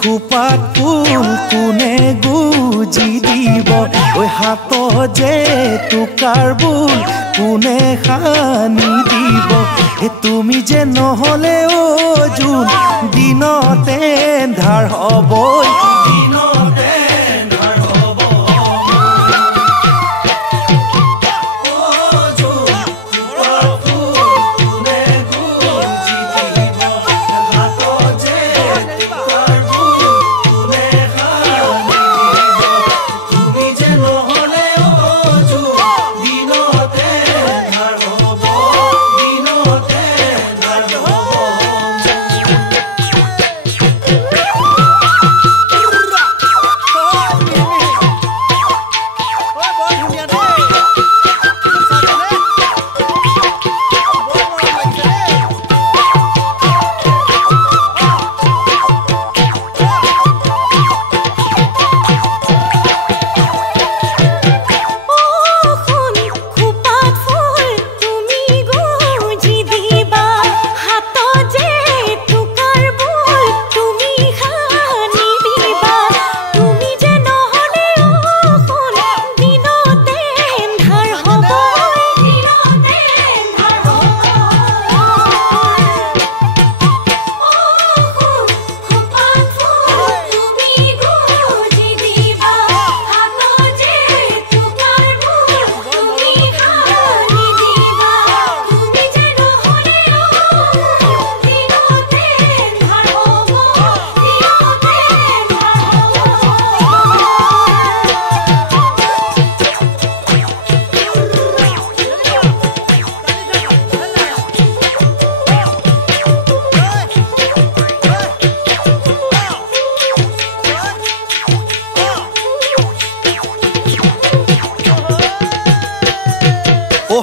খোপাত ফুল কোনে গুজি দিব ঐ হাত যে টুকাৰ বুল কোনে খানি দিব তুমি যে নহলে ও জোন দিনতে ধাৰ হবই দিনতে ধাৰ হব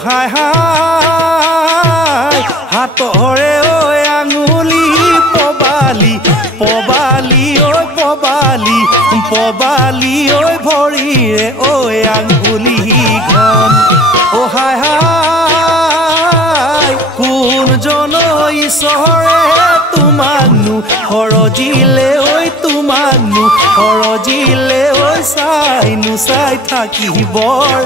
হাই হাই হাতৰে ঐ আঙুলি পবালি পবালি ঐ পবালি পবালি ঐ ভৰিৰে ঐ আঙুলিখন হাই হাই কোনজন ঈশ্বৰে তোমাকনো সৰজিলে ঐ তোমাকনো সৰজিলে ঐ চাই থাকিবৰ